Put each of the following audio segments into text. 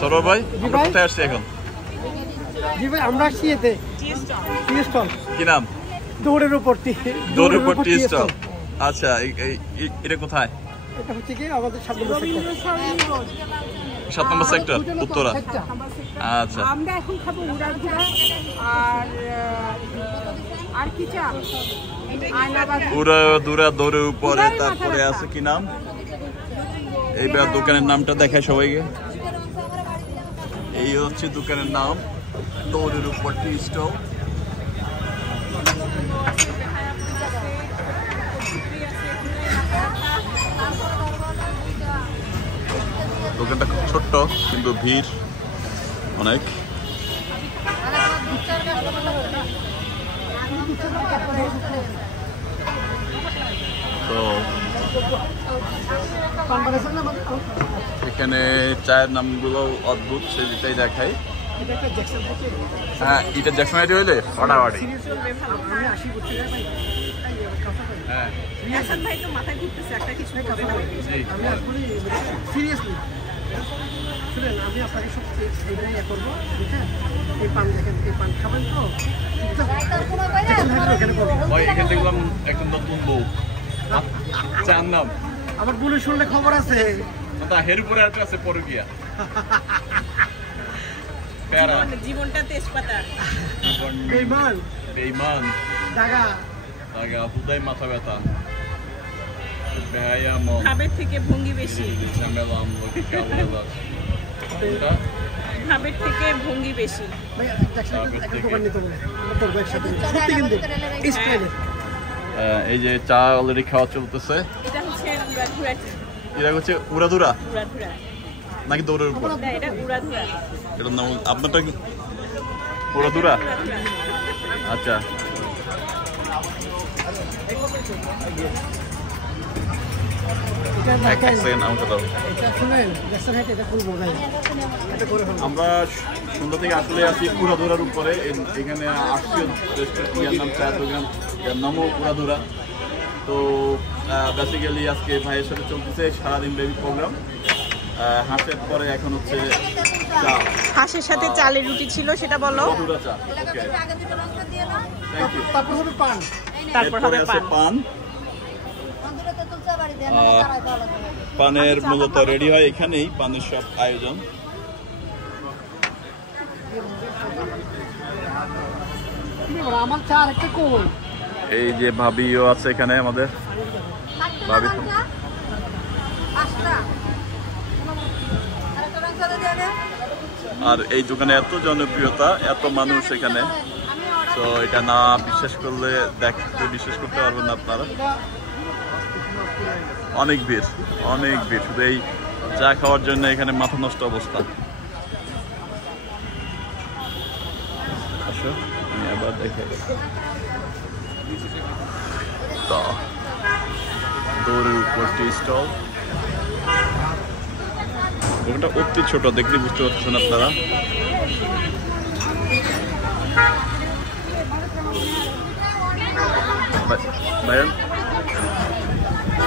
সরোবর ভাই, আমরা কোথায় আসছি এখন? জি ভাই, আমরা আসছি এতে টি স্টল। কি নাম? দৌড়ের উপর টি স্টল। আচ্ছা, এটা কোথায়? এটা হচ্ছে কি আমাদের 7 নম্বর সেক্টর, উত্তরা। আচ্ছা, আমরা এখন খাবো উড়াধুরা আর কি চা, উড়াধুরা দৌড়ের উপরে। তারপরে আছে কি নাম? এইবার দোকানের নামটা দেখায় সবাইকে। এই হচ্ছে দোকানের নাম, দৌড়ের উপর টি স্টল। দোকানটা খুব ছোট্ট কিন্তু ভিড় অনেক। তো এখানে চায়ের নামগুলো অদ্ভুত, সেটাই দেখাই। হ্যাঁ, এটা জ্যাকসন আইডি হইলে ফাটাফাটি। হ্যাঁ, ভাই তো মাথায় ঘুরতেছে একটা কিছু। সিরিয়াসলি শুনেন, আমি আপনাকে সব এইটাই করবো। এই পান দেখেন, এই পান খাবেন তো? এখানে দেখলাম একদম নতুন বউ, চার নাম আমার বলে শুনলে খবর আছে। হের উপরে আর আছে পরকিয়া। জীবনটা তেজপাতা। বেঈমান বেঈমান, দাগা দাগা, হুদাই মাথা ব্যথা, ভাবের থেকে ভঙ্গি বেশি। ভাবের থেকে ভঙ্গি বেশি। এই যে চা অলরেডি খাওয়া চলতেছে। এটা হচ্ছে উড়াধুরা। এটা হচ্ছে উড়াধুরা নাকি দৌড়ের উপর? এটা উড়াধুরা। এটার নাম আপনারটা কি? উড়াধুরা। আচ্ছা, আমরা সন্ধ্যা থেকে আসলে আছি উড়াধুরার উপরে। এখানে আসছি রেস্টুরেন্টের নাম চায়ের দোকান, এর নামও উড়াধুরা। তো বেসিক্যালি আজকে ভাইয়ের সাথে চলতেছে সারাদিন ব্যাপী প্রোগ্রাম। হাঁসের পরে এখন হচ্ছে চা। হাঁসের সাথে চালের রুটি ছিল, সেটা বলো। উড়াধুরা চা। ওকে, থ্যাংক ইউ। তারপর হবে পান। তারপর হবে পান। পানের মূলত রেডি হয় এখানেই, পানের সব আয়োজন। আমার চা একটা কই। এই যে ভাবিও আছে এখানে, আমাদের ভাবি। আর এই দোকানে এত জনপ্রিয়তা, এত মানুষ এখানে, তো এটা না বিশ্বাস করলে দেখতে বিশ্বাস করতে পারবেন না আপনারা। অনেক ভিড়, অনেক ভিড়, শুধু এই চা খাওয়ার জন্য এখানে মাথা নষ্ট অবস্থা। আসো, আমি আবার দেখে দৌড়ের উপর টি স্টল। দোকানটা অতি ছোট, দেখলে বুঝতে পারছেন আপনারা। ভাইয়া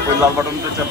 ওই লাল বাটনটা চাপ।